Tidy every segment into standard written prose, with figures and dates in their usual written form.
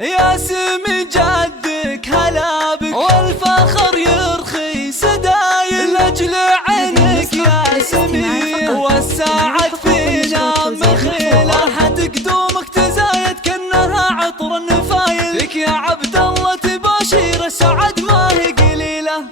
يا سمي جدك هلا بك والفخر يرخي سدايل لاجل عينك يا سمي والسعد فينا مخيله حدك دومك تزايد كأنها عطر النفايل لك يا عبد الله تباشير السعد ما هي قليله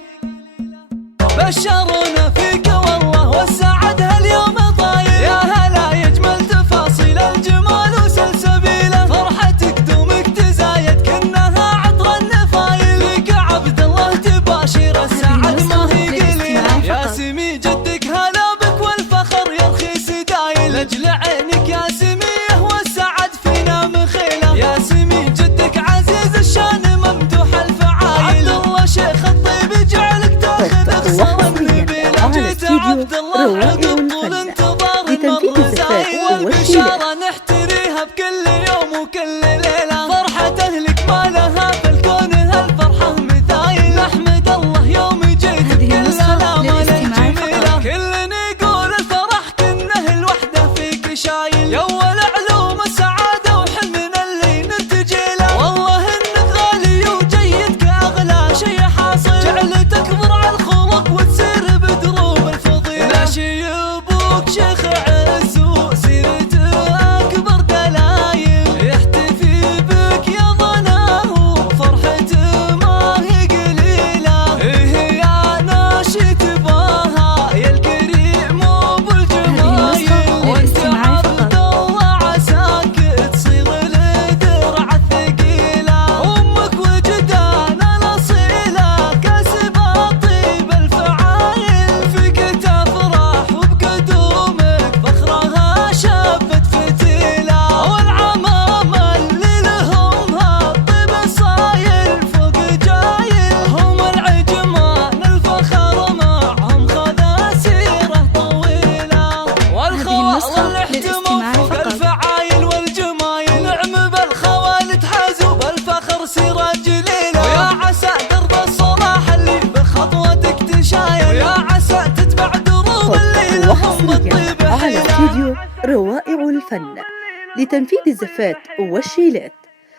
بشرنا فيك والله والسعد هاليوم طايل يا هلا يجمل تفاصيل الجمال وسلسبيله فرحتك دومك تزايد كأنها عطر النفايل لك يا عبد الله تباشير السعد ما هي قليله يا سمي جدك هلا بك والفخر يرخي سدايل لاجل عينك يا سميه والسعد فينا مخيله يا سمي جدك عزيز الشان ممدوح الفعايل عبد الله شيخ الطيب جعلك تاخذ اخصار النبيله جيت عبد الله عقب طول انتظار المر زايل والبشاره نحتريها بكل يوم وكل ليله فرحه اهلك ما لها في الكون هالفرحه مثايل احمد الله يوم جيت بكل الامال الجميله كلنا يقول الفرح كنه الوحده فيك شايل يا اول علوم السعاده وحلمنا اللي ننتجي له والله انك غالي وجيد كاغلى شي حاصل جعل تكبر على الخلق وتسير بدروب الفضيله لا شي ابوك شيخ عز وسيرته اكبر دلايل يحتفي بك يا ظناه وفرحته ما هي قليله ايه يا ناشي تباها يا الكريم وبالجمايل وانت عبد الله عساك تصير الدرع الثقيله امك وجدان الاصيله كاسبه طيب الفعايل فيك تفرح وبقدومك فخرها شبت فتيله والعمامه اللي لهم هالطيب صايل فوق جايل هم العجمان الفخر معهم خذا سيره طويله والخوال الاحتمام فوق الفعايل والجمايل نعم بالخوال تحازوا بالفخر سيره جليله ويا عسى درب الصلاح اللي بخطوتك تشايل يا عسى تتبع دروب اللي لهم بالطيب على حيله استديو روائع الفن لتنفيذ الزفات والشيلات.